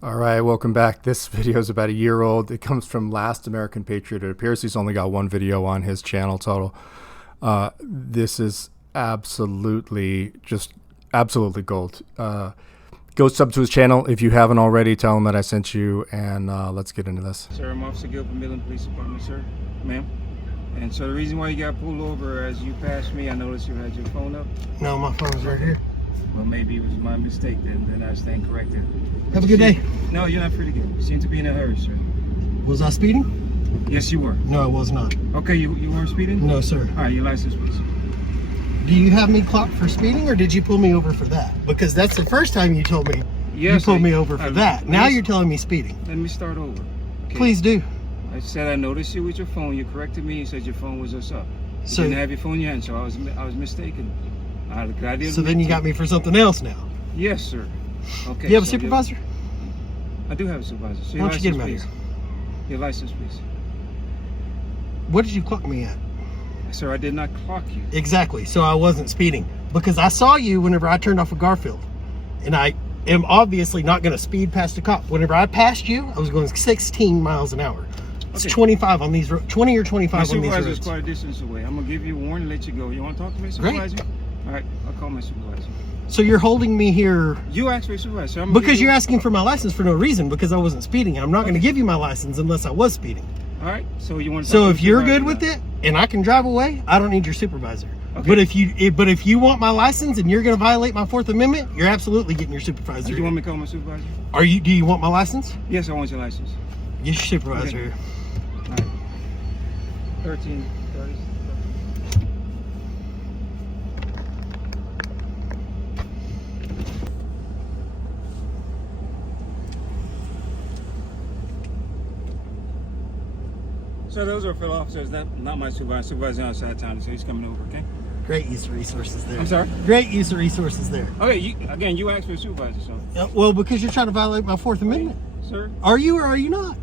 All right, welcome back. This video is about a year old. It comes from Last American Patriot. It appears he's only got one video on his channel total. This is absolutely gold. Go sub to his channel if you haven't already. Tell him that I sent you, and let's get into this. Sir, I'm Officer Gilbert, Midland Police Department, sir, ma'am. And so the reason why you got pulled over, as you passed me, I noticed you had your phone up. No, my phone's right here. Well, maybe it was my mistake then I stand corrected. Have a good day. No, you're not free to get. You seem to be in a hurry, sir. Was I speeding? Yes, you were. No, I was not. Okay, you weren't speeding? No, sir. All right, your license, please. Do you have me clocked for speeding, or did you pull me over for that? Because that's the first time you told me you pulled me over for that. Now you're telling me speeding. Let me start over. Okay. Please do. I said I noticed you with your phone. You corrected me. You said your phone was us up. You So didn't have your phone in your hand, so I was mistaken. So then you got me for something else now. Yes, sir. Okay. You have a supervisor? I do have a supervisor. So Why don't you get him out please. here? Your license, please. What did you clock me at? Sir, I did not clock you. Exactly. So I wasn't speeding. Because I saw you whenever I turned off of Garfield. And I am obviously not going to speed past a cop. Whenever I passed you, I was going 16 miles an hour. It's 25 on these roads, 20 or 25 on these roads. My supervisor is quite a distance away. I'm going to give you a warning and let you go. You want to talk to me, supervisor? Great. All right, I'll call my supervisor. So you're holding me here You asked for a supervisor. because you're asking for my license for no reason, because I wasn't speeding. I'm not going to give you my license unless I was speeding. All right, so you want to So if you're good with it and I can drive away, I don't need your supervisor. Okay. But if you want my license and you're going to violate my Fourth Amendment, you're absolutely getting your supervisor. Do you want me to call my supervisor? Do you want my license? Yes, I want your license. Yes, your supervisor. Okay. All right. 1330. So those are fellow officers, not my supervisor. Supervisor outside of town, so he's coming over, okay? Great use of resources there. I'm sorry? Great use of resources there. Okay, you asked for a supervisor, so. Well, because you're trying to violate my Fourth Amendment. Sir? Are you or are you not?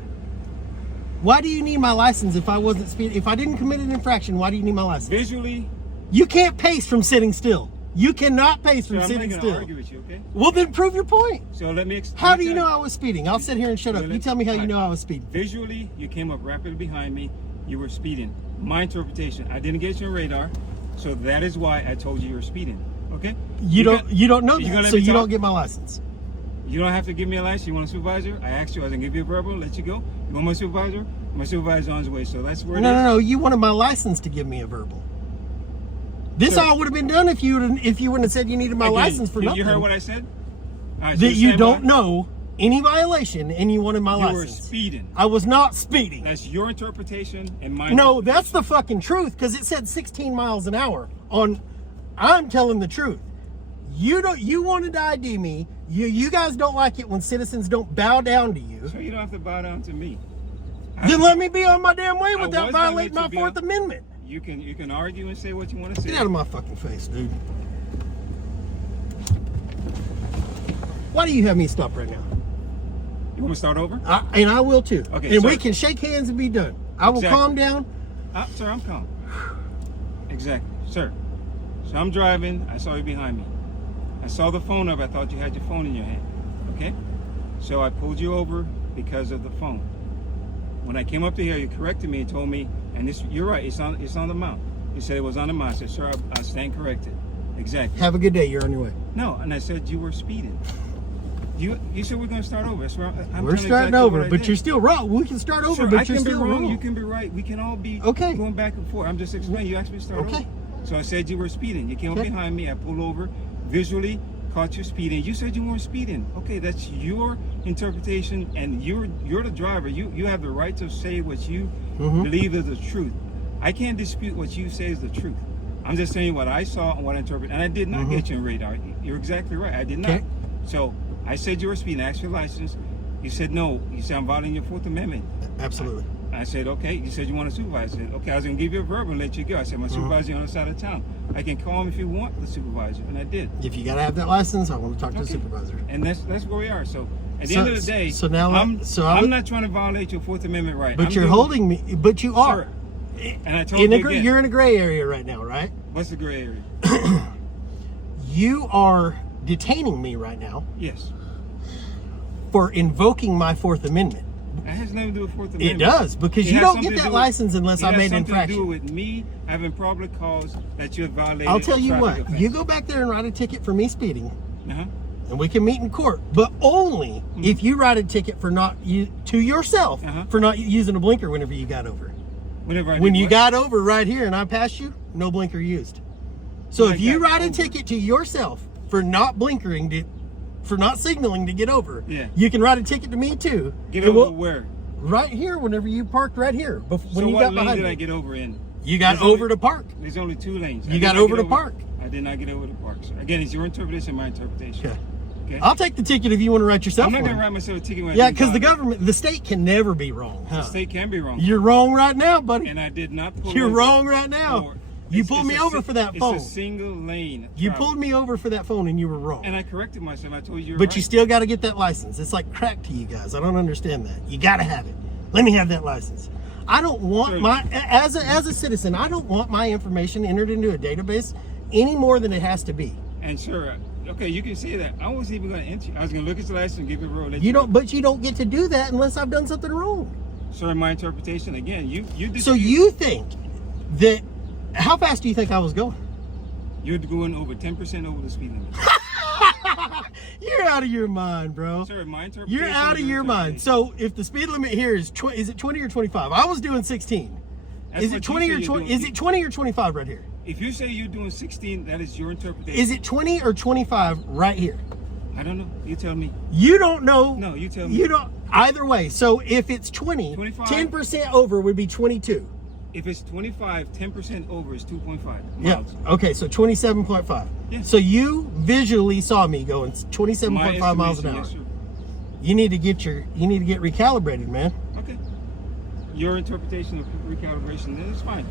Why do you need my license if I wasn't speeding? If I didn't commit an infraction, why do you need my license? Visually. You can't pace from sitting still. You cannot pace from Sir, sitting I'm not still. gonna argue with you, okay? Well, then prove your point. So let me. How do you know I was speeding? I'll sit here and shut up. You tell me how you know I was speeding. Visually, you came up rapidly behind me. You were speeding. My interpretation. I didn't get your radar, so that is why I told you were speeding. Okay? You don't know you that, so you don't get my license. You don't have to give me a license. You want a supervisor? I asked you. I was gonna give you a verbal. Let you go. You want my supervisor? My supervisor's on his way. So that's where. No. You wanted my license to give me a verbal. This all would have been done if you wouldn't have said you needed my license for nothing. You heard what I said? All right, that you don't know any violation and you wanted my license. You were speeding. I was not speeding. That's your interpretation and my No, that's the fucking truth, because it said 16 miles an hour on. I'm telling the truth. You wanted to ID me. You guys don't like it when citizens don't bow down to you. So you don't have to bow down to me. Then let me be on my damn way without violating my Fourth Amendment. You can argue and say what you want to say. Get out of my fucking face, dude. Why do you have me stop right now? You want to start over? And I will too. Okay. And we can shake hands and be done. I will calm down. Sir, I'm calm. Exactly, sir. So I'm driving. I saw you behind me. I saw the phone up. I thought you had your phone in your hand. Okay. So I pulled you over because of the phone. When I came up to here, you corrected me and told me, and you're right. It's on the mount. You said it was on the mount. I said, sir, I stand corrected. Exactly. Have a good day. You're on your way. No, and I said you were speeding. You said we're going to start over. That's where we're starting over, but you're still wrong. We can start over, but you're still wrong. You can be right. We can all be going back and forth. I'm just explaining. You asked me to start over. So I said you were speeding. You came up behind me. I pulled over. Visually caught you speeding. You said you weren't speeding. Okay, that's your interpretation, and you're the driver. You have the right to say what you believe is the truth. I can't dispute what you say is the truth. I'm just saying what I saw and what I interpret. And I did not get you on radar. You're exactly right. I did not. So I said you were speeding. I asked your license. You said no. You said I'm violating your Fourth Amendment. Absolutely. I said, okay. You said you want a supervisor. I said, okay, I was going to give you a verbal and let you go. I said, my supervisor's on the side of town. I can call him if you want the supervisor. And I did. If you got to have that license, I want to talk to the supervisor. And that's where we are. So at the end of the day, I'm not trying to violate your Fourth Amendment right. But you're holding me. But you are. And I told you again. You're in a gray area right now, right? What's the gray area? You are detaining me right now. Yes. for invoking my Fourth Amendment. That has nothing to do with Fourth Amendment. It does, because you don't get that license unless I made an infraction. It has something to do with me having probable cause that you have violated. I'll tell you what, offense. you go back there and write a ticket for me speeding, and we can meet in court, but only if you write a ticket for to yourself for not using a blinker whenever you got over. When you got over right here and I passed you, no blinker used. So if you write a ticket to yourself for not blinkering, for not signaling to get over, you can write a ticket to me too. Get over where? Right here, whenever you parked right here. When you got behind lane did me. I get over in? You got over to park. There's only 2 lanes. You got over to park. I did not get over to park, sir. Again, it's your interpretation, my interpretation. Okay. I'll take the ticket if you want to write yourself. I'm not going to write myself a ticket. Yeah, because the state can never be wrong. The state can be wrong. You're wrong right now, buddy. And I did not pull You're wrong right now. You pulled me over for that phone. It's a single lane. You pulled me over for that phone and you were wrong. And I corrected myself. I told you you're But you still got to get that license. It's like crack to you guys. I don't understand that. You got to have it. Let me have that license. I don't want as a citizen, I don't want my information entered into a database any more than it has to be. And sir, okay, you can see that. I wasn't even going to enter you. I was going to look at the license and give you a roll. But you don't get to do that unless I've done something wrong. Sir, my interpretation, again, you did. So you think that, how fast do you think I was going? You're going over 10% over the speed limit. You're out of your mind, bro. Sir, my interpretation. You're out of your mind. So if the speed limit here is it 20 or 25? I was doing 16. Is it 20 or 20? Is it 20 or 25 right here? If you say you're doing 16, that is your interpretation. Is it 20 or 25 right here? I don't know. You tell me. You don't know. No, you tell me. You don't. Either way. So if it's 20, 10% over would be 22. If it's 25, 10% over is 2.5 miles. Yeah. Okay, so 27.5. Yeah. So you visually saw me going 27.5 miles an hour. Yes, sir. You need to get recalibrated, man. Okay. Your interpretation of recalibration, then it's fine.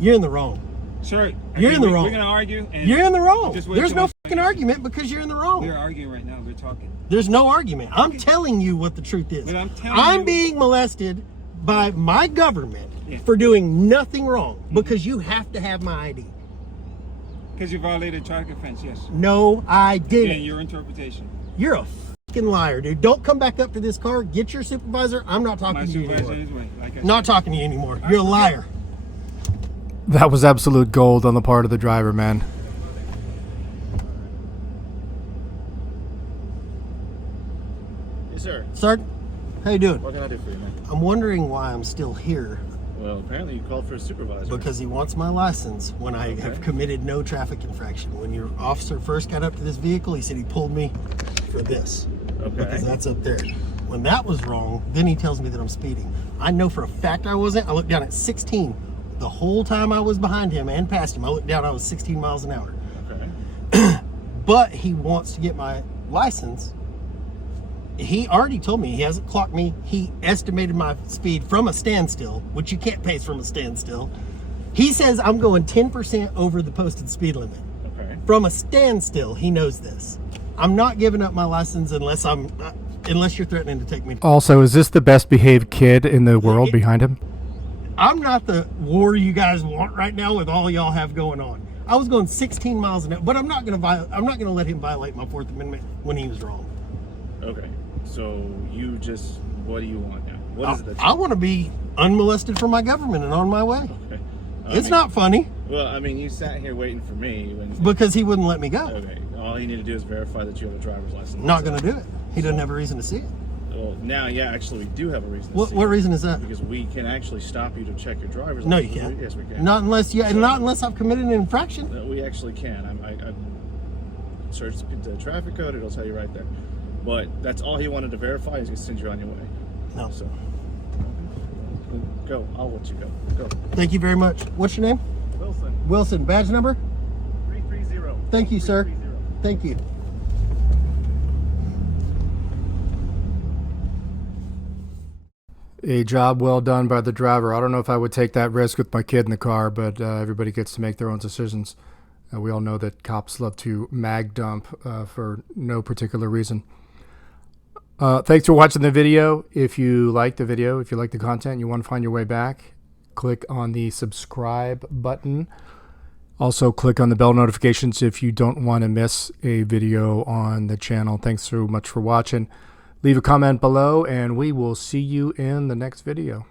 You're in the wrong. Sir, you're in the wrong. We're going to argue. And you're in the wrong. There's no fucking argument because you're in the wrong. We're arguing right now. We're talking. There's no argument. I'm telling you what the truth is. But I'm being molested by my government for doing nothing wrong because you have to have my ID. Because you violated a traffic offense, yes. No, I didn't. Again, your interpretation. You're a fucking liar, dude. Don't come back up to this car. Get your supervisor. I'm not talking to you anymore. Not talking to you anymore. You're a liar. That was absolute gold on the part of the driver, man. Yes, sir. Sergeant, how you doing? What can I do for you, man? I'm wondering why I'm still here. Well, apparently you called for a supervisor. Because he wants my license when I have committed no traffic infraction. When your officer first got up to this vehicle, he said he pulled me for this. Okay. Because that's up there. When that was wrong, then he tells me that I'm speeding. I know for a fact I wasn't. I looked down at 16. The whole time I was behind him and past him, I looked down, I was 16 miles an hour. Okay. But he wants to get my license. He already told me he hasn't clocked me. He estimated my speed from a standstill, which you can't pace from a standstill. He says I'm going 10% over the posted speed limit. Okay. From a standstill, he knows this. I'm not giving up my license unless you're threatening to take me. Also, is this the best behaved kid in the world behind him? I'm not the war you guys want right now with all y'all have going on. I was going 16 miles an hour, but I'm not going to let him violate my Fourth Amendment when he was wrong. Okay. So what do you want now? What is it? I want to be unmolested from my government and on my way. Okay. It's not funny. Well, I mean, you sat here waiting for me because he wouldn't let me go. Okay. All you need to do is verify that you have a driver's license. Not going to do it. He doesn't have a reason to see it. Well, now, yeah, actually, we do have a reason to see What reason is that? Because we can actually stop you to check your driver's license. No, you can't. Yes, we can. Not unless I've committed an infraction. We actually can. I searched the traffic code. It'll tell you right there. But that's all he wanted to verify. He's going to send you on your way. No. So, go. I'll let you go. Go. Thank you very much. What's your name? Wilson. Wilson. Badge number? 330. Thank you, sir. Thank you. A job well done by the driver. I don't know if I would take that risk with my kid in the car, but everybody gets to make their own decisions. We all know that cops love to mag dump for no particular reason. Thanks for watching the video. If you like the video, if you like the content, you want to find your way back, click on the subscribe button. Also, click on the bell notifications if you don't want to miss a video on the channel. Thanks so much for watching. Leave a comment below, and we will see you in the next video.